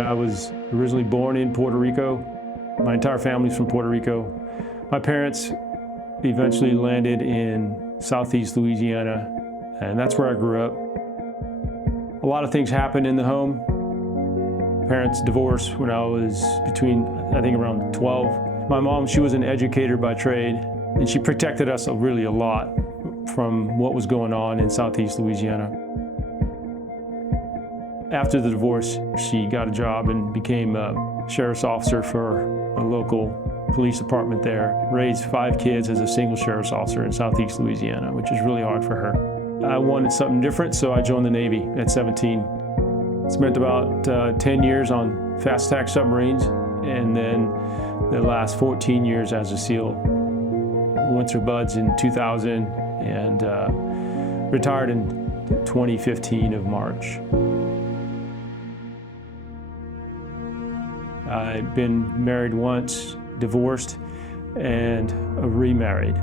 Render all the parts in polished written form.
I was originally born in Puerto Rico. My entire family's from Puerto Rico. My parents eventually landed in southeast Louisiana, and that's where I grew up. A lot of things happened in the home. Parents divorced when I was between, I think, around 12. My mom, she was an educator by trade, and she protected us really a lot from what was going on in southeast Louisiana. After the divorce, she got a job and became a sheriff's officer for a local police department there. Raised 5 kids as a single sheriff's officer in southeast Louisiana, which is really hard for her. I wanted something different, so I joined the Navy at 17. Spent about 10 years on fast attack submarines, and then the last 14 years as a SEAL. Went through BUDS in 2000 and retired in 2015 of March. I've been married once, divorced, and remarried.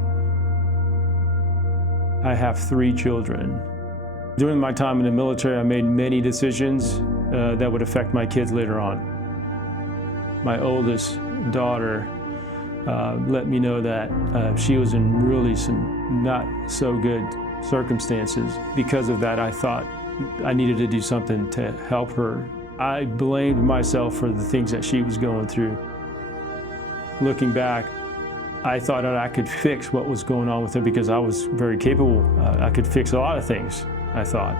I have 3 children. During my time in the military, I made many decisions that would affect my kids later on. My oldest daughter let me know that she was in really some not so good circumstances. Because of that, I thought I needed to do something to help her. I blamed myself for the things that she was going through. Looking back, I thought that I could fix what was going on with her because I was very capable. I could fix a lot of things, I thought.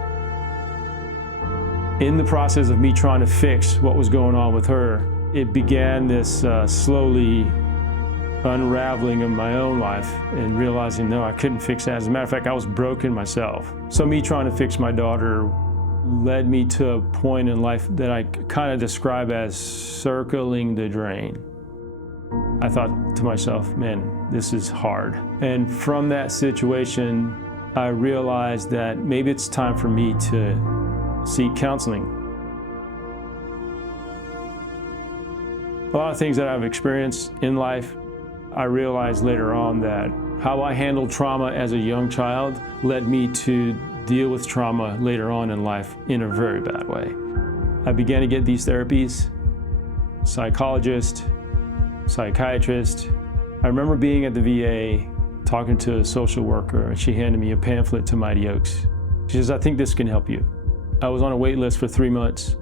In the process of me trying to fix what was going on with her, it began this slowly unraveling of my own life and realizing, no, I couldn't fix that. As a matter of fact, I was broken myself. So me trying to fix my daughter led me to a point in life that I kind of describe as circling the drain. I thought to myself, man, this is hard. And from that situation, I realized that maybe it's time for me to seek counseling. A lot of things that I've experienced in life, I realized later on that how I handled trauma as a young child led me to deal with trauma later on in life in a very bad way. I began to get these therapies, psychologist, psychiatrist. I remember being at the VA talking to a social worker, and she handed me a pamphlet to Mighty Oaks. She says, I think this can help you. I was on a wait list for 3 months,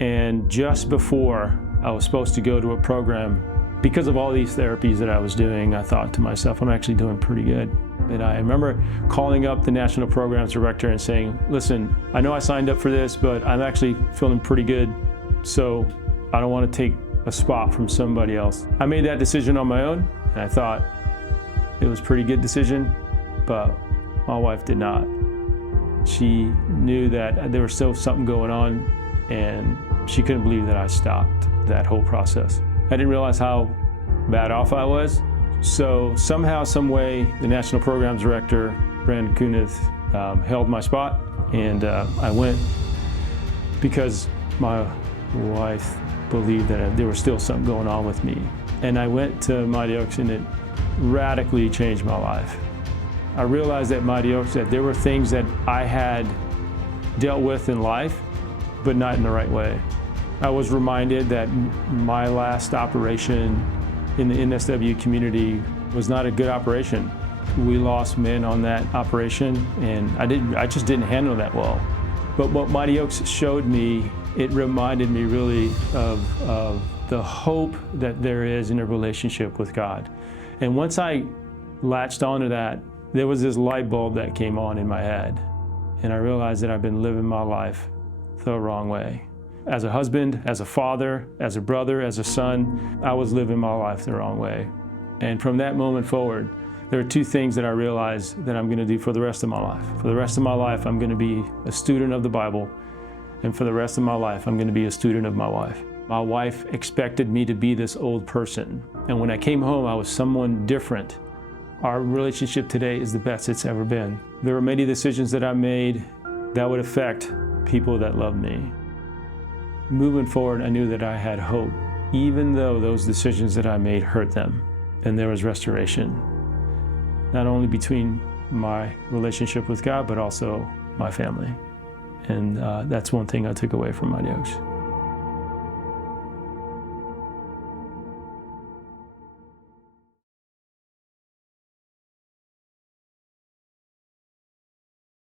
and just before I was supposed to go to a program, because of all these therapies that I was doing, I thought to myself, I'm actually doing pretty good. And I remember calling up the National Programs Director and saying, listen, I know I signed up for this, but I'm actually feeling pretty good, so I don't want to take a spot from somebody else. I made that decision on my own, and I thought it was a pretty good decision, but my wife did not. She knew that there was still something going on, and she couldn't believe that I stopped that whole process. I didn't realize how bad off I was. So somehow, some way, the National Programs Director, Brandon Kunith, held my spot, and I went because my wife believed that there was still something going on with me. And I went to Mighty Oaks, and it radically changed my life. I realized at Mighty Oaks that there were things that I had dealt with in life, but not in the right way. I was reminded that my last operation in the NSW community was not a good operation. We lost men on that operation, and I just didn't handle that well. But what Mighty Oaks showed me, it reminded me really of the hope that there is in a relationship with God. And once I latched onto that, there was this light bulb that came on in my head. And I realized that I've been living my life the wrong way. As a husband, as a father, as a brother, as a son, I was living my life the wrong way. And from that moment forward, there are 2 things that I realized that I'm going to do for the rest of my life. For the rest of my life, I'm going to be a student of the Bible. And for the rest of my life, I'm going to be a student of my wife. My wife expected me to be this old person. And when I came home, I was someone different. Our relationship today is the best it's ever been. There were many decisions that I made that would affect people that love me. Moving forward, I knew that I had hope, even though those decisions that I made hurt them. And there was restoration, not only between my relationship with God, but also my family. And that's one thing I took away from Mighty Oaks.